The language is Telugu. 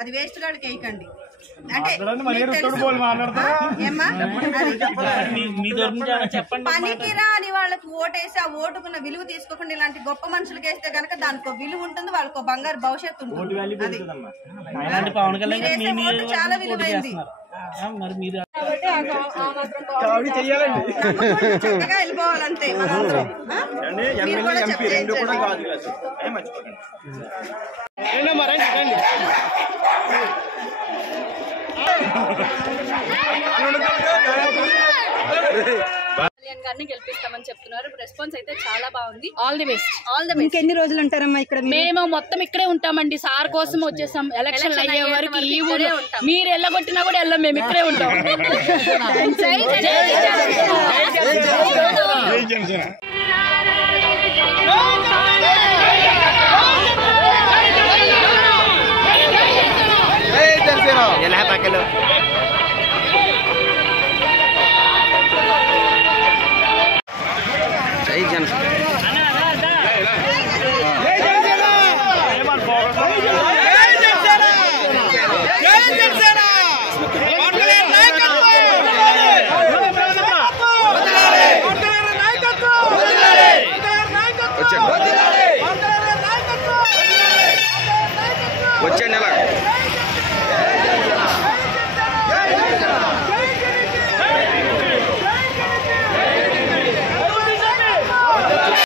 అది వేస్ట్ గాడికి వేయకండి. అంటే పనికిరా అని వాళ్ళకి ఓటేసి ఆ ఓటుకున్న విలువ తీసుకోకుండా ఇలాంటి గొప్ప మనుషులకి వేస్తే గనక దానికి విలువ ఉంటుంది, వాళ్ళకు బంగారు భవిష్యత్తు ఉంటుంది. చాలా విలువైంది. చక్కగా వెళ్ళిపోవాలంటే గారిని గెలిపిస్తామని చెప్తున్నారు. రెస్పాన్స్ అయితే చాలా బాగుంది. All the best. ఇంకెన్ని రోజులు ఉంటారమ్మా ఇక్కడ? మేము మొత్తం ఇక్కడే ఉంటామండి. సార్ కోసం వచ్చేసాం. ఎలక్షన్ అయ్యే వరకు ఈ ఊరే ఉంటాం. మీరు వెళ్ళగొట్టినా కూడా వెళ్ళాం, మేము ఇక్కడే ఉంటాం. వచ్చే నెల